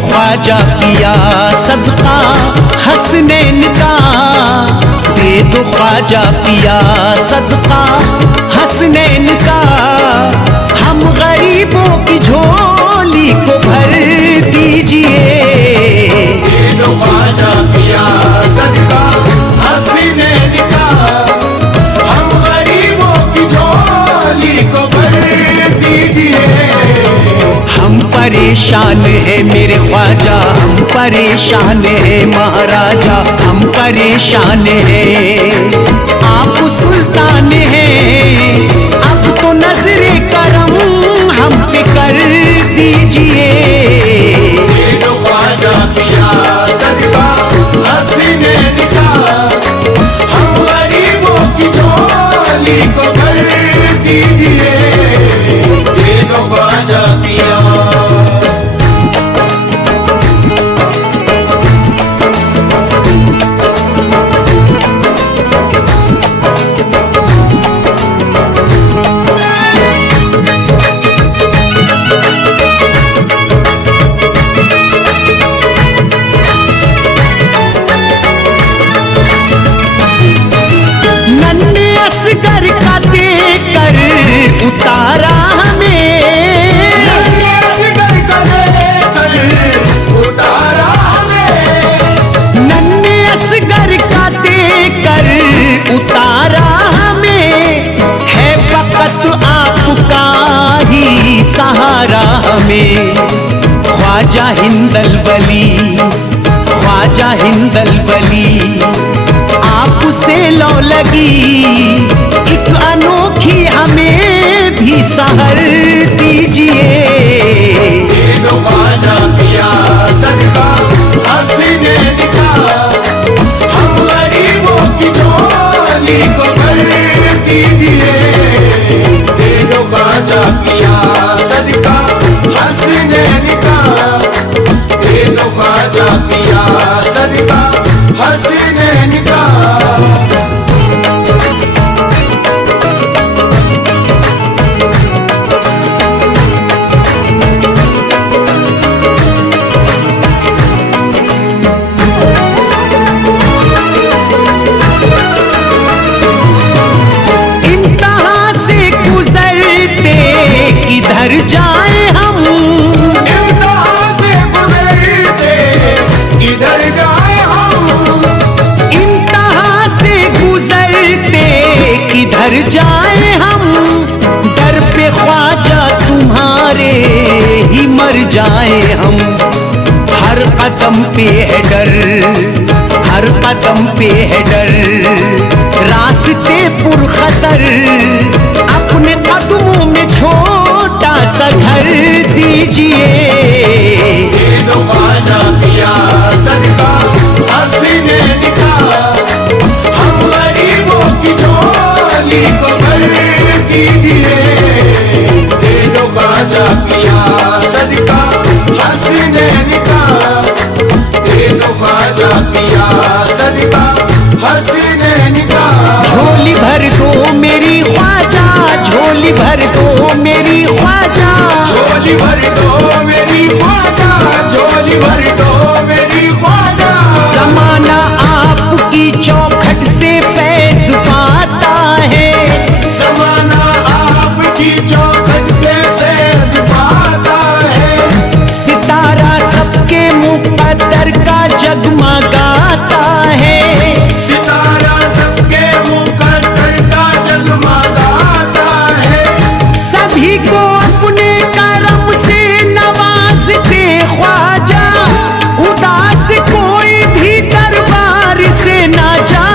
ख्वाजा पिया सदका हसनैन का, दे दो ख्वाजा पिया सदका हसनैन का। हम गरीबों की झोली को भर दीजिए, दे दो ख्वाजा पिया सदका हसनैन का। हम गरीबों की झोली को भर दीजिए। हम परेशान हैं मेरे ख्वाजा, हम परेशान हैं महाराजा, हम परेशान हैं। आप सुल्तान हैं, अब तो नजरे करम हम पे कर दीजिए। दे दो ख्वाजा पिया सदका हसनैन का। हम गरीबों की झोली को भर दीजिए। दे दो ख्वाजा पिया। असगर का देकर उतारा हमें, असगर का देकर उतारा हमें। नन्हे असगर का देकर उतारा हमें, है फकत आपका ही सहारा हमें। ख्वाजा हिंदल वली, ख्वाजा हिंदल वली, आपसे लौ लगी एक अनोखी हमें भी सहर दीजिए। दे दो ख्वाजा पिया सदका हसनैन का। हम गरीबों की झोली को भर दीजिए। दे दो ख्वाजा पिया सदका हसनैन का। दे दो ख्वाजा पिया सदका हसनैन का। इंतहा से गुजरते किधर जाए हम, इंतहा से गुजरते किधर जाए हम। इंतहा से गुजरते किधर जाए हम। डर पे ख्वाजा तुम्हारे ही मर जाए हम। हर कदम पे है डर, हर कदम पे है डर, रास्ते पुरखतर। अपने कदमों में छोटा सा घर दीजिए। दे दो ख्वाजा पिया सदका हसनैन का। हम गरीबों की झोली को भर दीजिए। दे दो ख्वाजा पिया सदका हसनैन का। दे दो ख्वाजा पिया सदका हसनैन का। झोली भर दो मेरी ख्वाजा, झोली भर दो मेरी ख्वाजा, झोली भर दो मेरी ख्वाजा। झोली भर दो मेरी ख्वाजा। जमाना आपकी चौखट से फैज पाता है। ज़माना आपकी चौखट से फैज़ पाता है। सितारा सबके मुक़द्दर का जगमगाता है। सितारा सबके मुक़द्दर का जगमगाता है। सभी को अपने करम से नवाजते ख्वाजा, उदास कोई भी दरबार से ना जा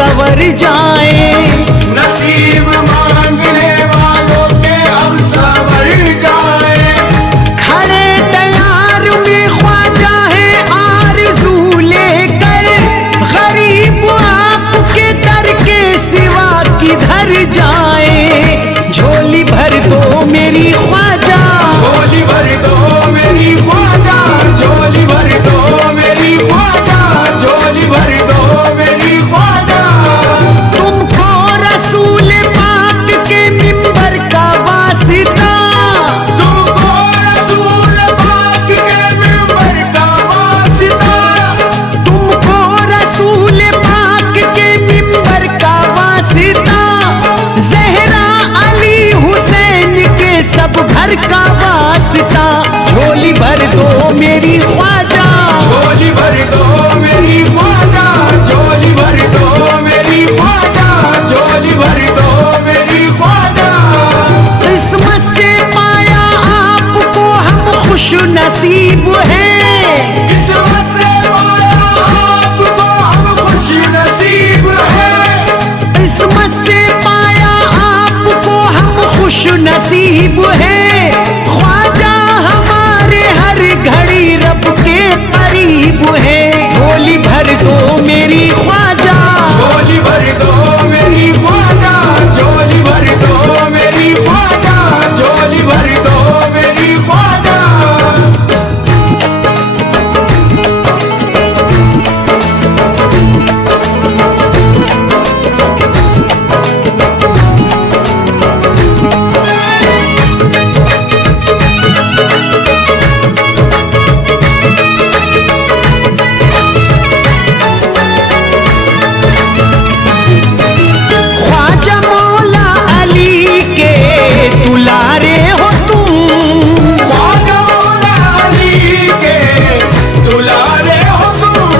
संवर जाए। नसीब मांगने वालों के अब संवर जाए। खड़े तैयार में ख्वाजा है आरज़ू लेकर, गरीब आपके दर के सिवा किधर जाए। झोली भर दो मेरी ख्वाजा, झोली भर दो मेरी ख्वाजा, झोली भर दो मेरी ख्वाजा, झोली भर दो मेरी ख्वाजा। तुमको रसूल पाक के मिंबर का वास्ता, तुमको रसूल पाक के मिंबर का वास्ता, तुमको रसूल पाक के मिंबर का वास्ता। ज़हरा अली हुसैन के सब घर का वास्ता। झोली भर दो मेरी ख्वाजा, झोली भर दो मेरी ख्वाजा, झोली भर दो मेरी ख्वाजा, झोली भर दो मेरी ख्वाजा। किस्मत से पाया आपको हम खुश नसीब हैं। किस्मत से पाया आपको हम खुश नसीब हैं। किस्मत से पाया आपको हम खुश नसीब हैं। ख्वाजा हमारे हर घड़ी रब के करीब है। झोली भर दो मेरी ख्वाजा, झोली भर दो मेरी ख्वाजा, झोली भर दो मेरी ख्वाजा, झोली भर दो मेरी ख्वाजा। ख्वाजा मौला अली के दुलारे हो तुम। ख्वाजा मौला अली के दुलारे हो तुम।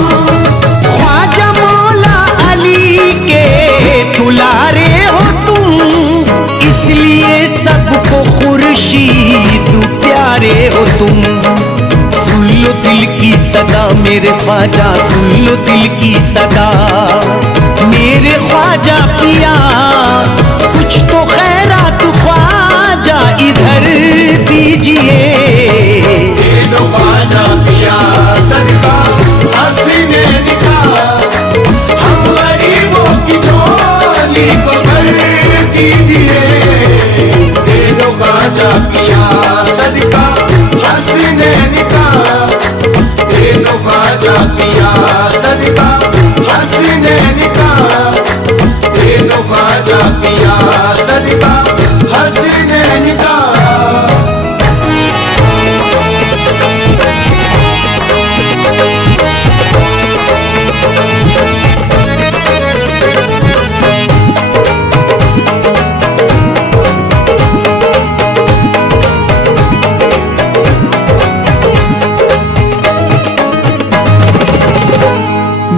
ख्वाजा मौला अली के दुलारे हो तुम। इसलिए सबको खुर्शीद प्यारे हो तुम। सुन लो दिल की सदा मेरे ख्वाजा, सुन लो दिल की सदा मेरे ख्वाजा पिया। कुछ तो खैरात ख्वाजा इधर दीजिए। दे दो ख्वाजा पिया सदका हसीने निकाह, हम गरीबों की झोली को भर दीजिए। दे दो ख्वाजा पिया सदका हसीने निकाह, दे दो ख्वाजा पिया सदका हसीने निकाह, दे दो ख्वाजा पिया सदका हसीने निकाह।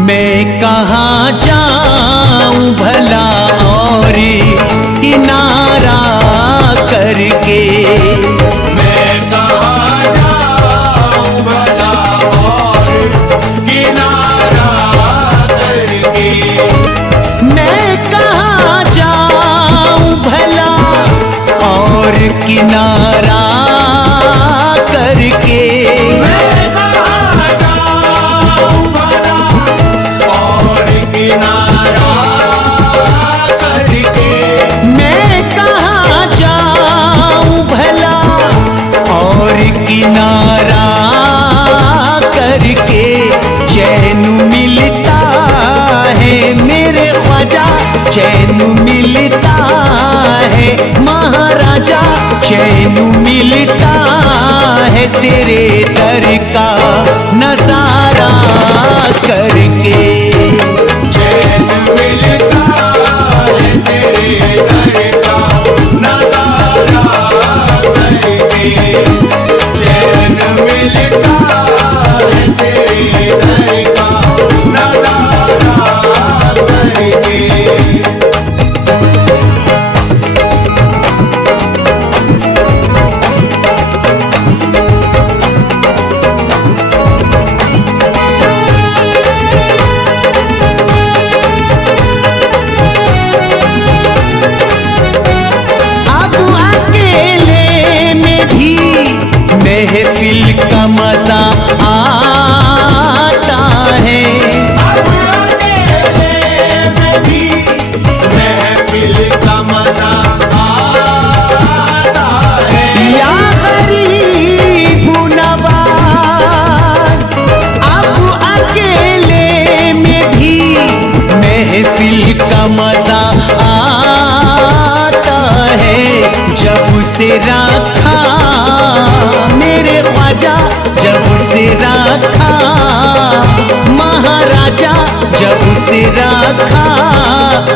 मैं कहाँ जाऊं भला और किनारा करके। मैं कहाँ जाऊं भला और किनारा करके। मैं कहाँ जाऊं भला और किनारा करके। मैं कहाँ जाऊं भला और किनारा करके। मैं कहाँ जाऊं भला और किनारा करके। चैन मिलता है मेरे ख्वाजा, चैन मिलता है महाराजा। चैन मिलता है तेरे दर का नजारा करके। चैन मिलता है तेरे दर का नजारा करके। चैन मिलता है तेरे दर का नजारा करके। का मजा आता है जब से रखा मेरे ख्वाजा, जब से रखा महाराजा, जब से रखा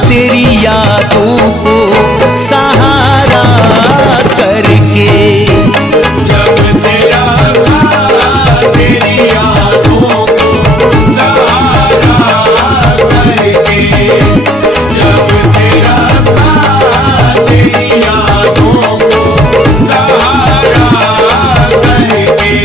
तेरी यादों को सहारा करके, जब से रखा तेरी यादों को सहारा करके, जब से रखा तेरी यादों को सहारा करके।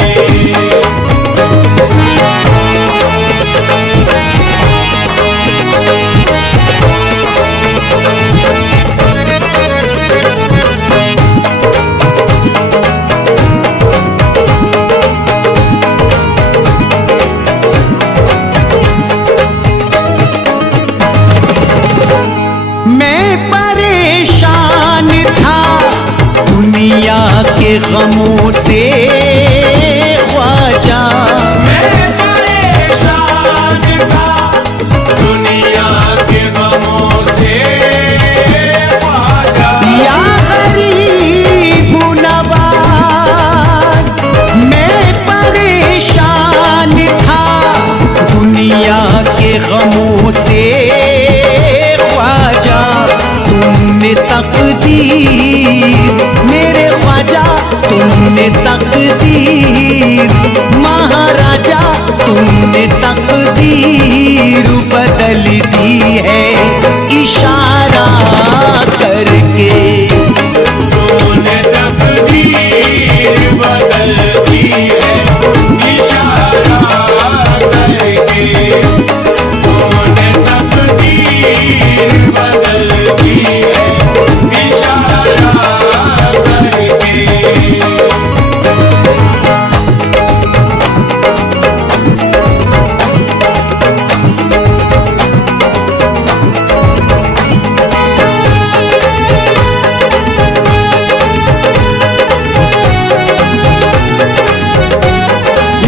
के गमों से ख्वाजा, मैं परेशान था दुनिया के गमों से ख्वाजा, या गरीब नवाज मैं परेशान था दुनिया के गमों से ख्वाजा, तुमने तकदीर मेरे ख्वाजा, तुमने तकदीर महाराजा, तुमने तकदीर बदल दी है इशारा करके, तूने तकदीर बदल दी है इशारा करके, तूने तकदीर बदल दी है इशारा करके।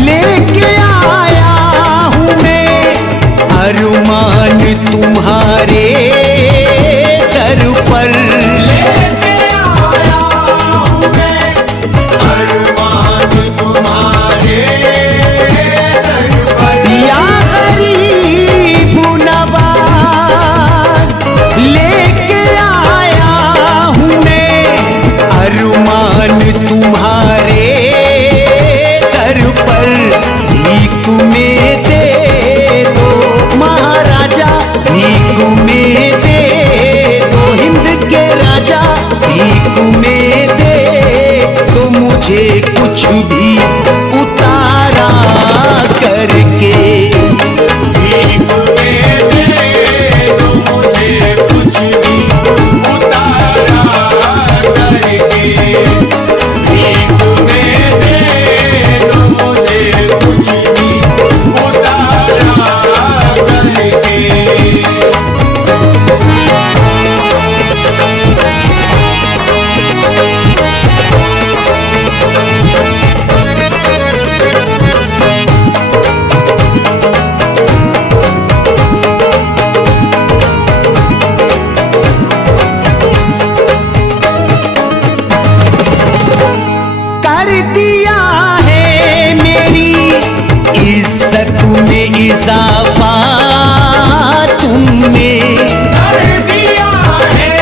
लेके आया हूँ मैं अरमान तुम्हारे दर पर, लेके आया हूँ मैं अरमान तुम्हारे दर पर, या गरीब नवाज लेके आया हूँ मैं अरमान तुम्हारे दर पर, भीख में दे दो महाराजा, भीख में दे दो हिंद के राजा, भीख में दे तो मुझे कुछ भी उतारा करके, भीख में दे तो मुझे कुछ भी उतारा करके, भीख में दे तो मुझे कुछ भी उतारा करके। कर दिया है मेरी इज्जत में इजाफा तुमने, कर दिया है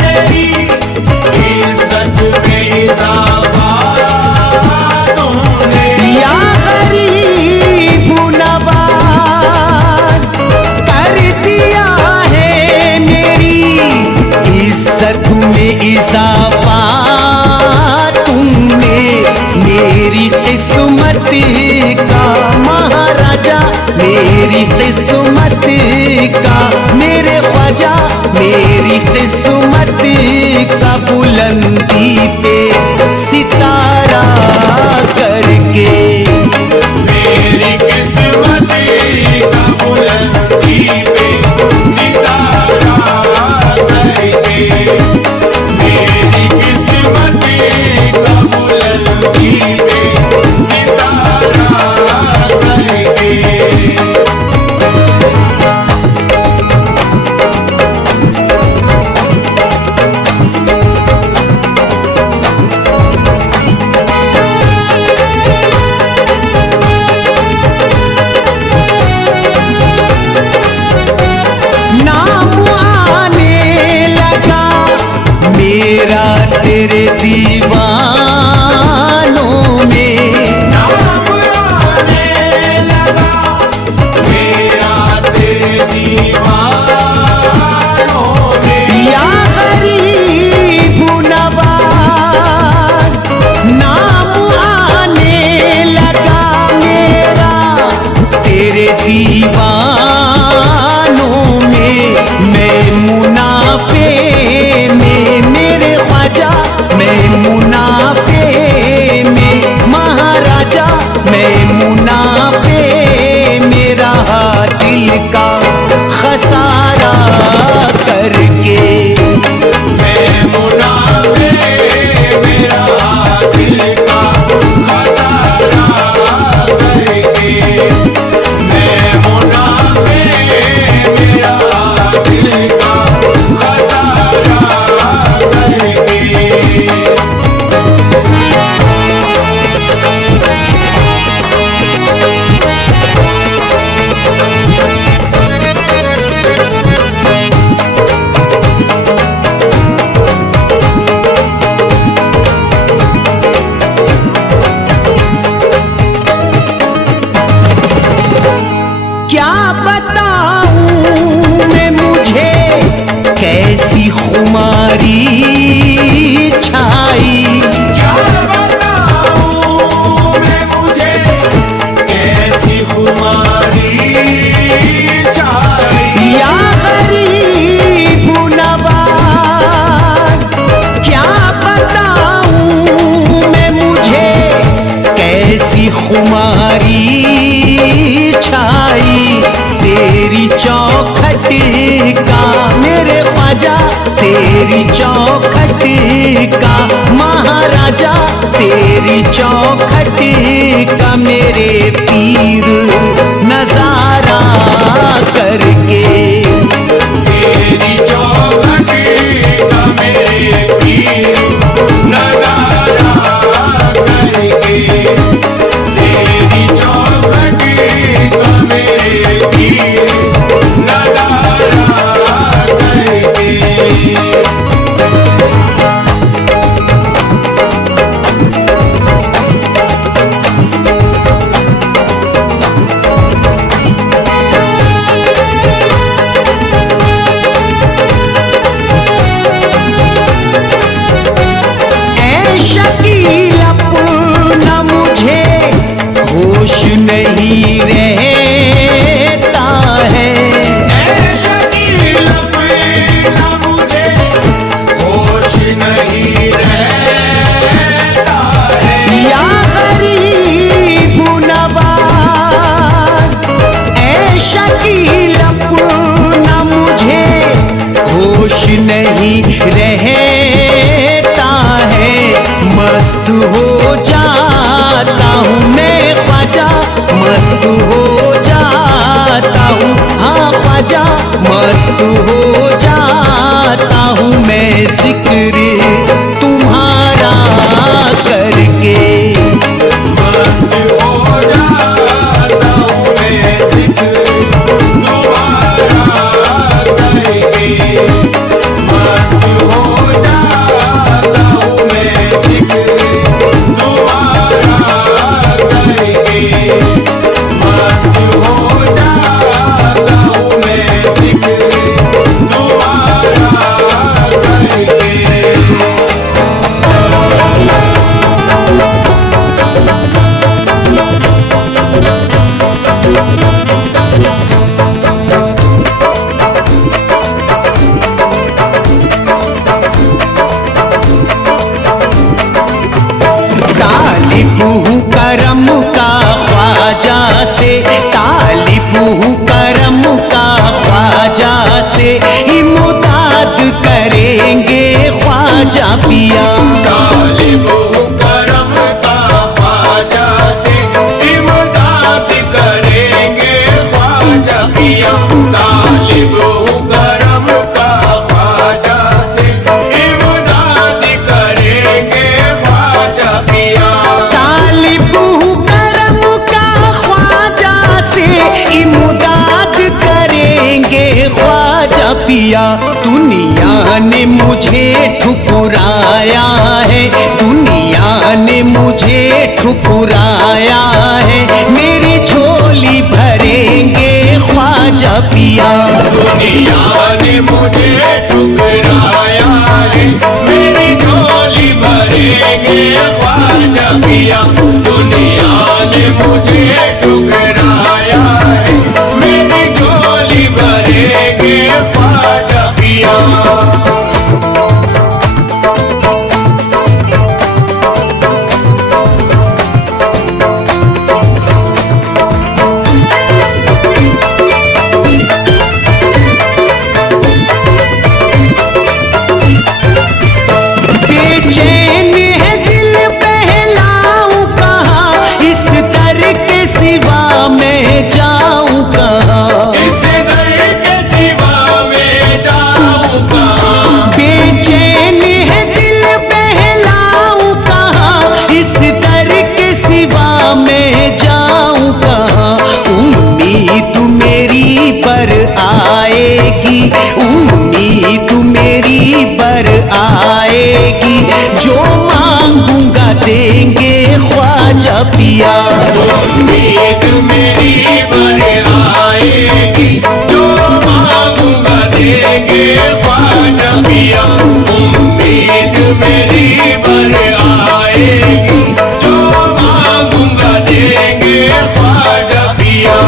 मेरी इज्जत में इजाफा तुमने, या गरीब नवाज कर दिया है मेरी इज्जत में इजाफा तुमने, मेरी किस्मत का महाराजा, मेरी किस्मत का मेरे ख्वाजा, मेरी किस्मत का बुलंदी पे सितारा करके, मेरी किस्मत का बुलंदी पे सितारा करके, मेरी किस्मत का बुलंदी पे सितारा करके। ख्वाजा तेरी चौखट का, महाराजा तेरी चौखट का मेरे पीर नजारा करके। तेरी चौखट का मेरे पीर नजारा करके, तेरी चौखट का मेरे पीर नजारा करके। शकील अपना मुझे होश नहीं रहता है, शकील अपना मुझे होश नहीं रहता है। या गरीब नवाज ऐ शकील अपना मुझे होश नहीं रहता है। मस्त हो जाता हूँ मैं ख्वाजा, मस्त हो जाता हूँ, हाँ ख्वाजा मस्त हो जाता हूँ मैं जिक्र तुम्हारा करके। मस्त हो जाता हूँ मैं जिक्र तुम्हारा करके। मस्त हो जाता हूँ मैं जिक्र तुम्हारा करके। मस्त हो जाता हूँ मैं जिक्र तुम्हारा करके। तालिब हूँ करम का ख्वाजा से, तालिब हूँ करम का ख्वाजा से, इमदाद करेंगे ख्वाजा पिया। तालिब हूँ करम का ख्वाजा से, इमदाद करेंगे ख्वाजा पिया। तालिब हूँ करम का ख्वाजा से, इमदाद करेंगे ख्वाजा पिया। तालिब हूँ करम का ख्वाजा से, इमदाद करेंगे ख्वाजा पिया। दुनिया ने मुझे ठुकराया है, दुनिया ने मुझे ठुकराया है, मेरी झोली भरेंगे ख्वाजा पिया। दुनिया ने मुझे ठुकराया है, मेरी झोली भरेंगे ख्वाजा पिया। दुनिया ने मुझे ठुकराया है, मेरी झोली भरेंगे ख्वाजा पिया। बेचैन है दिल बहलाऊं कहाँ, इस दर के सिवा मैं जाऊं कहाँ। इस दर के सिवा मैं जाऊं कहाँ। बेचैन है दिल बहलाऊं कहाँ, इस दर के सिवा मैं जाऊं कहाँ। उम्मीद मेरी पर आएगी, उम्मीद मेरी पर आएगी, जो मांगूंगा देंगे ख्वाजा पिया। उम्मीद मेरी पर आएगी, जो मांगूंगा देंगे ख्वाजा पिया। उम्मीद मेरी पर आएगी, जो मांगूंगा देंगे ख्वाजा पिया।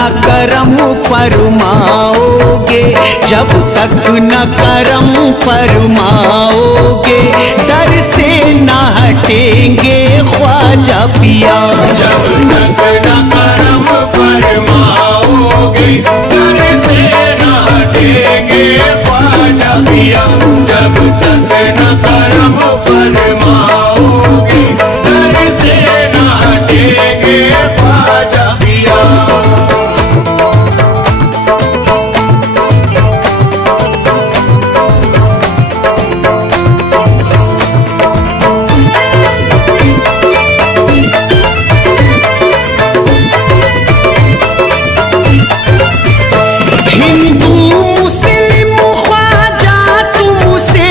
न करम फरमाओगे, जब तक न करम फरमाओगे, दर से न हटेंगे ख्वाजा पिया। जब तक न करम फरमाओगे, दर से न हटेंगे ख्वाजा पिया। जब तक न करम फरमाओगे, दर से न हटेंगे ख्वाजा पिया। हिंदू मुस्लिम ख्वाजा तुमसे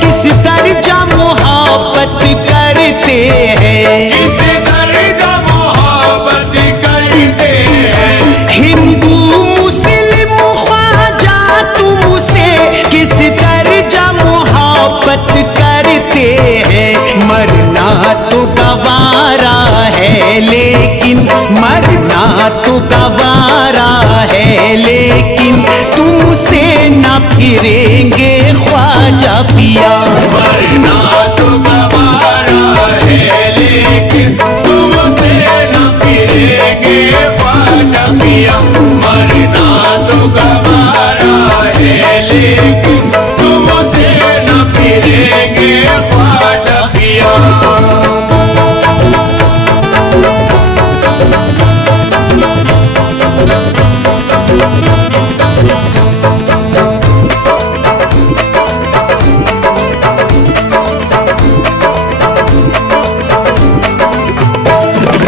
किस दर्जा मोहब्बत करते हैं, किस दर्जा मोहब्बत करते हैं। हिंदू मुस्लिम ख्वाजा तुमसे किस दर्जा मोहब्बत करते हैं। मरना तो गवारा है लेकिन, मरना तो गवारा है लेकिन, तुमसे न फिरेंगे ख्वाजा पिया। मरना तो गवारा है लेकिन, तुमसे न फिरेंगे ख्वाजा पिया। मरना तो गवारा है लेकिन, तुमसे न फिरेंगे ख्वाजा पिया।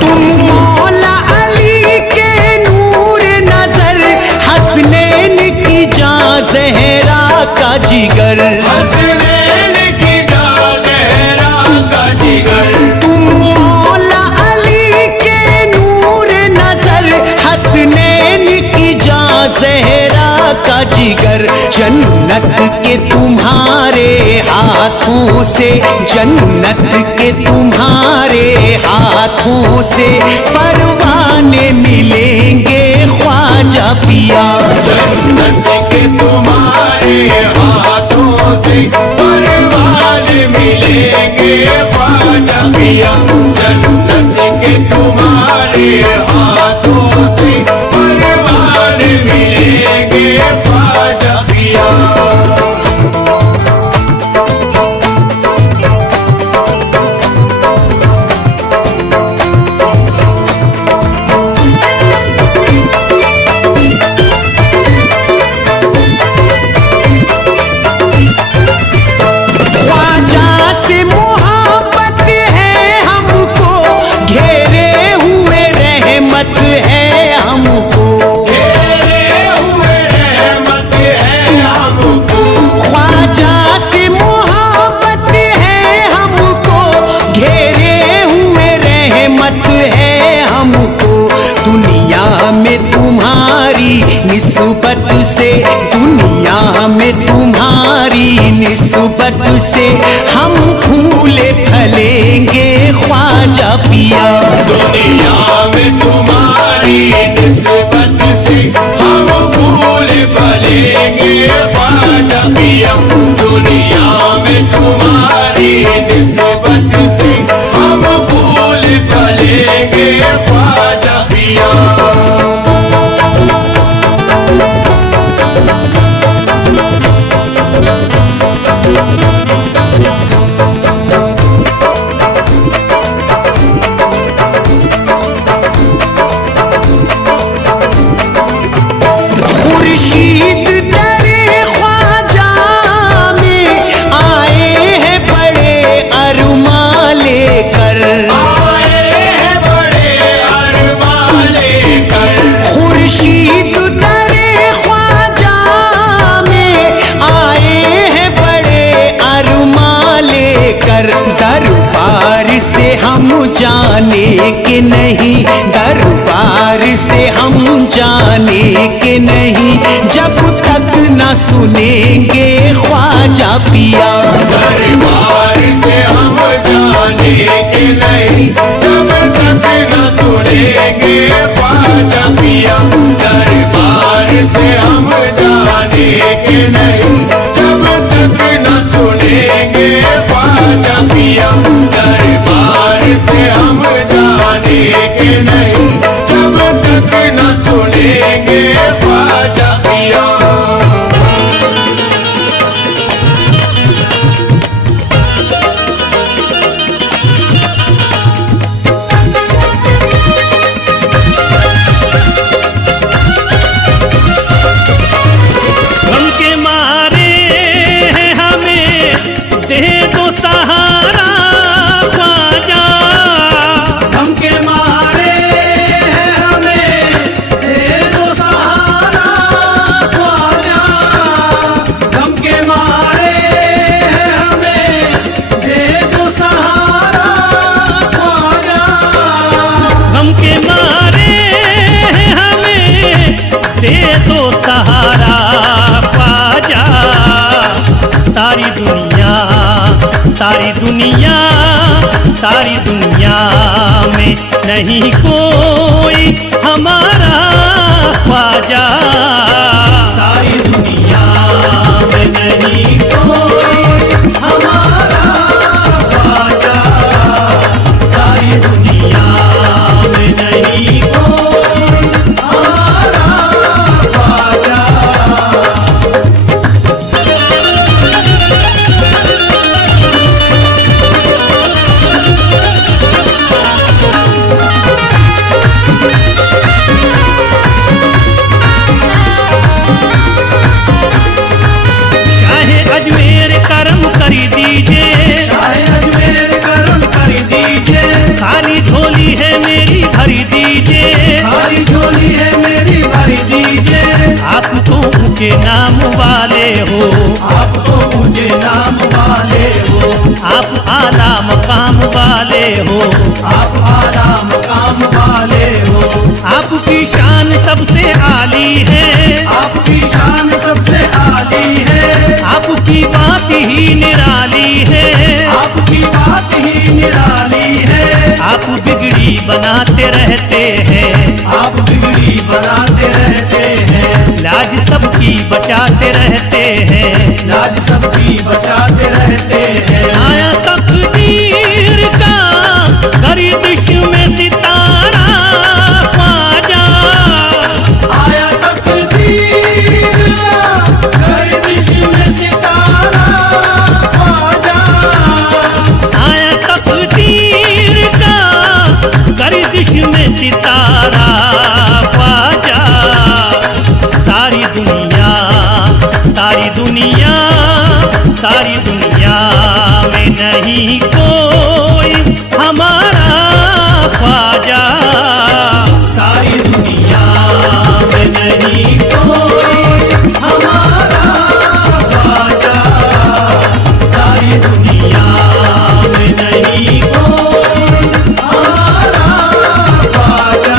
तुम मौला अली के नूर नजर, हसनैन की जान ज़हरा का जिगर। हसनैन की जान ज़हरा का जिगर। तुम मौला अली के नूर नजर, हसनैन की जान ज़हरा का जिगर। जन्नत के तुम्हारे हाथों से, जन्नत के तुम्हारे हाथों से, परवाने मिलेंगे ख्वाजा पिया। जन्नत के तुम्हारे हाथों से, परवाने मिलेंगे ख्वाजा पिया। जन्नत के तुम्हारे हाथों से, परवाने मिलेंगे ख्वाजा पिया। ख्वाजा से मोहब्बत है हमको, घेरे हुए रहमत है हमको। घेरे हुए रहमत है हमको। ख्वाजा से मोहब्बत है हमको, घेरे हुए रहमत है हमको। दुनिया में तुम्हारी निस्बत से, दुनिया में तुम्हारी निस्बत से, हम फूले फलेंगे ख्वाजा पिया। दुनिया में तुम्हारी निस्बत से, हम फूल फलेंगे ख्वाजा पिया। दुनिया में तुम्हारी निस्बत से, हम फूल फलेंगे ख्वाजा पिया। खुर्शीद दरे ख्वाजा में आए हैं बड़े अरमा लेकर। आए हैं बड़े अरमा लेकर। खुर्शीद दरे ख्वाजा में आए हैं बड़े अरमा लेकर। दरबार से हम जाने के नहीं, दरबार से हम जाने के नहीं, जब तक न सुनेंगे ख्वाजा पिया। दरबार से हम जाने के नहीं, जब तक न सुनेंगे ख्वाजा पिया। सारी दुनिया में नहीं कोई हमारा ख्वाजा। सारी दुनिया में नहीं कोई हमारा ख्वाजा। सारी दुनिया में नहीं कोई हमारा ख्वाजा। शाहे अजमेर करम कर दीजिए, शाहे अजमेर करम कर दीजिए। खाली झोली है मेरी भर दीजिए, खाली झोली है मेरी भर दीजिए। आप तो ऊंचे नाम वाले हो, आप तो ऊंचे नाम वाले हो। आप आला मकाम वाले हो, आप आला मकाम वाले हो। आपकी शान सबसे आली है, आपकी शान सबसे आली है। आपकी बात ही निराली है, आपकी बात ही निराली है। आप बिगड़ी बनाते रहते हैं, आप बिगड़ी बनाते रहते हैं। लाज सबकी बचाते रहते हैं। लाज सबकी बचाते रहते हैं। आया तकदीर का गर्दिश में सितारा ख्वाजा। आया तकदीर का गर्दिश में सितारा ख्वाजा। आया तकदीर का गर्दिश में सितारा ख्वाजा। सारी दुनिया में नहीं कोई हमारा ख्वाजा। सारी दुनिया में नहीं कोई हमारा ख्वाजा। सारी दुनिया में नहीं कोई हमारा ख्वाजा।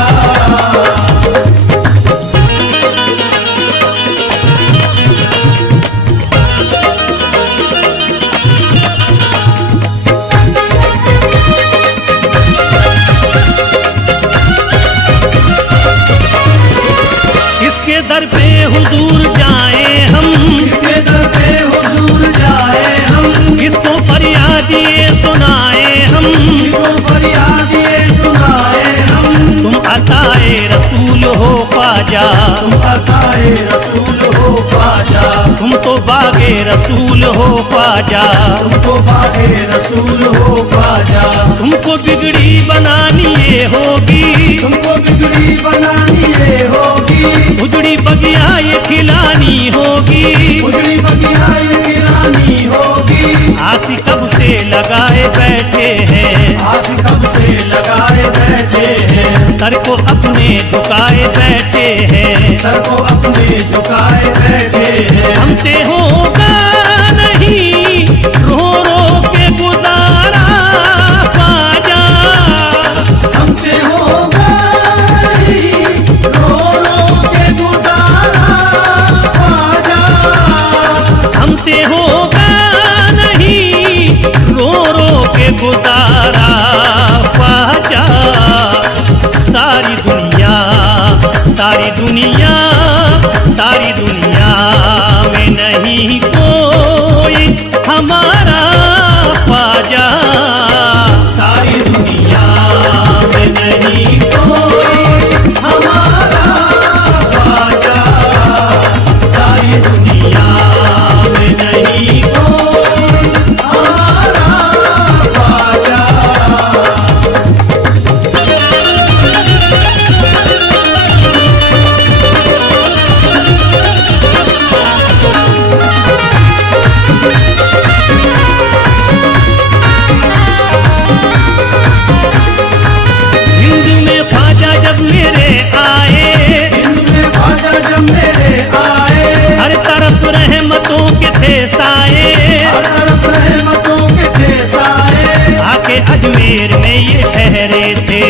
इसके दर पे हुजूर जाए हम, इसके दर पे हुजूर जाए हम। इसको फरियाद ये सुनाए हम, इसको फरियाद ये सुनाए हम। तुम अताए रसूल हो ख्वाजा, तुम अताए रसूल हो ख्वाजा। तुम तो बागे रसूल हो ख्वाजा। तुमको बागे रसूल हो ख्वाजा। तुमको बिगड़ी बनानी ये होगी, तुमको बिगड़ी बनानी ये होगी। उजड़ी बगिया ये खिलानी होगी। उजड़ी बगिया ये गिरानी होगी। आस कब से लगाए बैठे हैं, आस कब से लगाए बैठे हैं। सर को अपने झुकाए बैठे हैं। सर को अपने झुकाए बैठे हैं। हमसे होगा नहीं रो रो के गुजारा ख्वाजा। हमसे होगा नहीं रो रो के गुजारा ख्वाजा। हमसे होगा नहीं रो रो के गुजारा ख्वाजा। सारी दुनिया में नहीं कोई हमारा ख्वाजा। सारी दुनिया में नहीं कोई हमारा ख्वाजा। सारी दुनिया में नहीं कोई हमारा ख्वाजा। हिंद में ख्वाजा जब मेरे आए, इनमें ख्वाजा जब मेरे आए। हर तरफ रहमतों के थे साए। हर तरफ रहमतों के थे साए। आके अजमेर में ये ठहरे थे,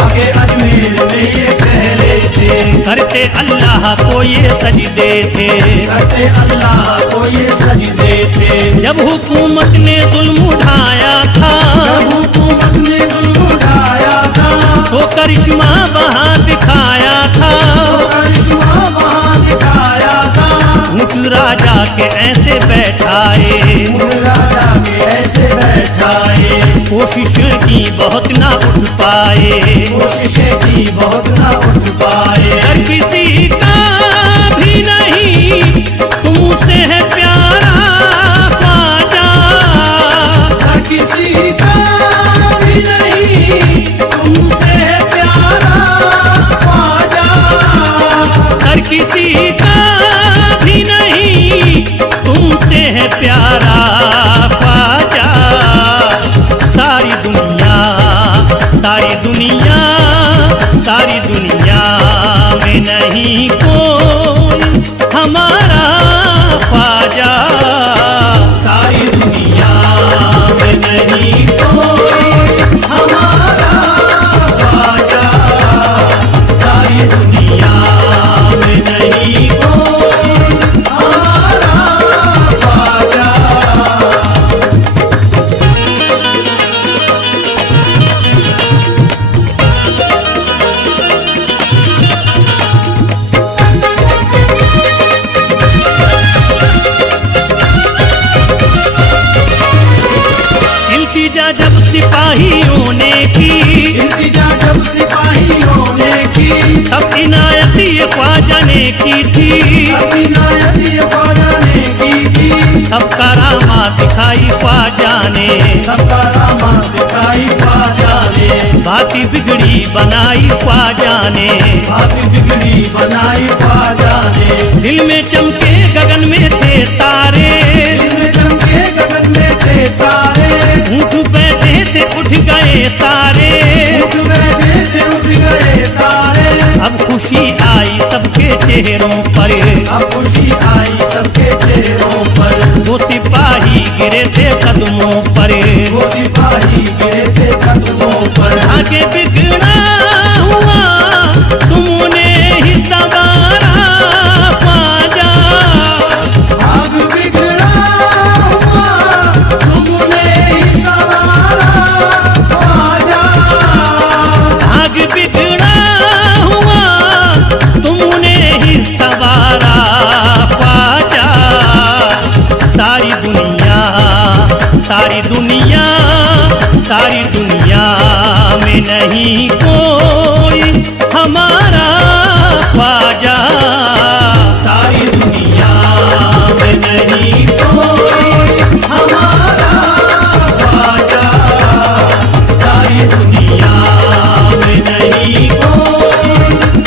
आगे अजमेर में ये ठहरे थे। करते अल्लाह को ये सजदे थे, करते अल्लाह को ये सजदे थे। जब हुकूमत ने जुल्म उठाया था, जब हुकूमत ने जुल्म उठाया था, तो करिश्मा वहाँ दिखाया था, तो करिश्मा वहाँ दिखाया था। ऊँट राजा के ऐसे बैठाए, ऊँट राजा के ऐसे बैठाए, कोशिशें की बहुत ना उठ पाए, कोशिशें की बहुत ना उठ पाए। हर किसी का भी नहीं तुमसे है प्यारा ख्वाजा, हर किसी का भी नहीं तुमसे है प्यारा ख्वाजा, हर किसी का भी नहीं तुमसे है प्यारा ख्वाजा। सारी दुनिया, सारी दुनिया, सारी दुनिया में नहीं कोई हमारा ख्वाजा, सारी दुनिया में नहीं कोई हमारा ख्वाजा, सारी दुनिया में नहीं कोई हमारा ख्वाजा। इल्तिजा जब सिपाहियों ने की, इल्तिजा जब सिपाहियों ने की, तब इनायत ये ख्वाजा ने की थी, तब इनायत ये ख्वाजा ने की थी, तब करामात दिखाई ख्वाजा ने, तब करामात दिखाई ख्वाजा ने, बाती बिगड़ी बनाई ख्वाजा ने, बात बिगड़ी बनाई ख्वाजा ने। दिल में चमके गगन में थे तारे, दिल में चमके गगन में थे तारे, ऊँट बैठे थे उठ गए सारे, उठ बैठे थे उठ गए सारे। अब खुशी आई सबके चेहरों पर, अब खुशी आई सबके चेहरों पर, वो सिपाही गिरे थे कदमों पर, वो सिपाही गिरे थे कदमों पर। आगे बिगड़ा हुआ तुमने ही संवारा ख्वाजा, आग बिगड़ा हुआ तुमने ही संवारा ख्वाजा, आग बिगड़ा हुआ तुमने ही संवारा ख्वाजा। सारी दुनिया, सारी दुनिया, सारी दुनिया में नहीं कोई हमारा ख्वाजा, सारी दुनिया में नहीं कोई हमारा ख्वाजा, सारी दुनिया में नहीं कोई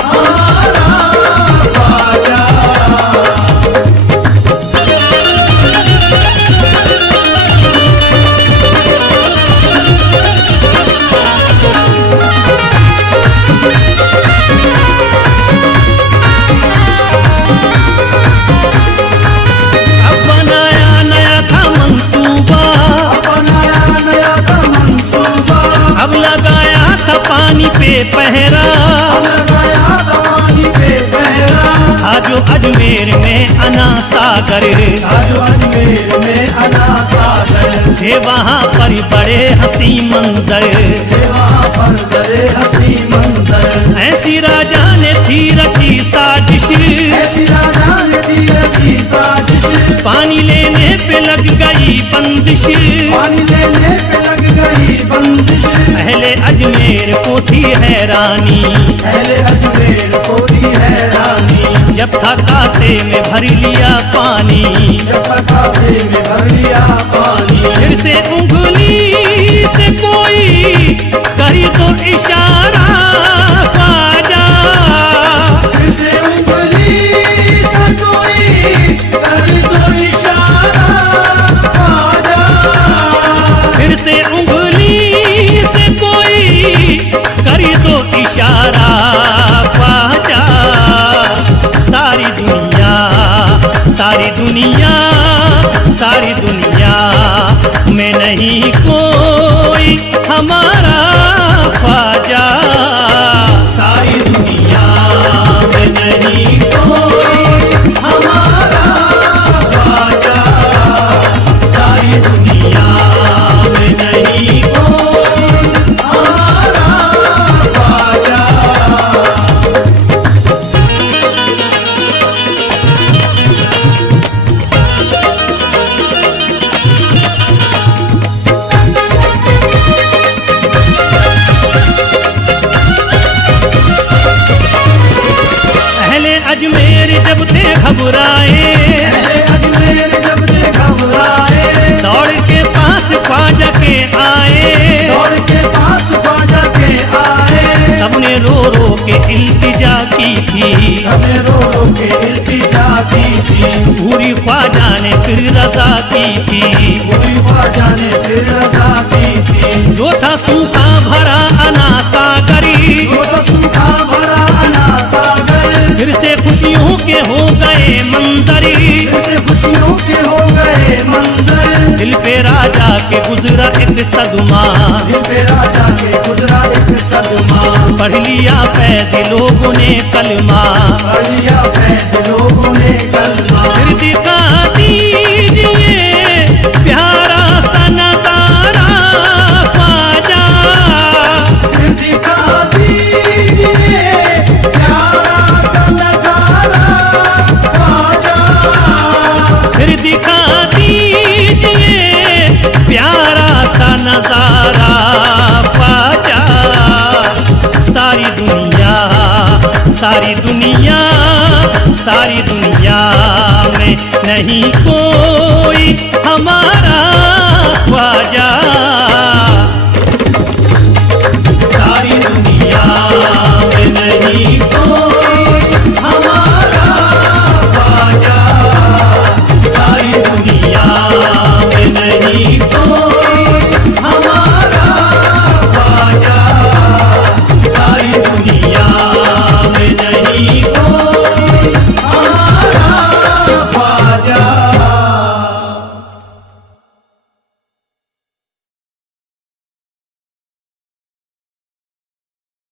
हमारा ख्वाजा। अब बनाया नया था मंसूबा, अपनाया नया था मंसूबा, अब लगाया था पानी पे पहरा, अब लगाया था पानी पे पहरा। आजो अजमेर में अना सागर, आजो अजमेर में अना सागर, थे वहाँ पर बड़े हंसी मंजर, थे वहाँ पर बड़े हंसी मंजर। ऐसी राजा ने थी रची साजिश, ऐसी राजा ने दी रची साजिश, पानी लेने पे लग गई बंदिश, पानी लेने पे लग गई बंदिश। पहले अजमेर को थी हैरानी, पहले अजमेर को दी हैरानी, जब था कासे में भर लिया पानी, जब कासे में भर लिया पानी। फिर से उंगली से कोई करी तो इशारा ख्वाजा, फिर से उंगली से कोई कर दो इशारा ख्वाजा, फिर से उंगली से कोई करी तो इशारा ख्वाजा। सारी दुनिया, सारी दुनिया, सारी दुनिया में नहीं घबराए, अजमेर जब से घबराए, दौड़ के पास ख्वाजा के आए, दौड़ के पास ख्वाजा के आए, सबने रो रो के इल्तिजा की थी, सबने रो रो के इल्तिजा की थी, पूरी ख्वाजा ने फिर रजा की थी। पूरी ख्वाजा ने फिर रजा की थी, जो था सूखा भरा अना सागरी, जो तो सूखा भरा अना सागर, फिर से खुशियों के हो गए मंजरी, फिर से खुशियों के हो गए मंजर, दिल पे राजा के गुजरा एक सदमा, दिल पे राजा के गुजरा एक सदमा, पढ़ लिया फैज लोगों ने कलमा, पढ़ लिया फैज लोगों ने कलमा, फिर दिखा दीजिए प्यारा सा नजारा ख्वाजा, फिर दिखा दीजिए प्यारा सा नजारा ख्वाजा, फिर दिखा दीजिए प्यारा सा नजारा ख्वाजा। सारी दुनिया, सारी दुनिया, सारी दुनिया में नहीं को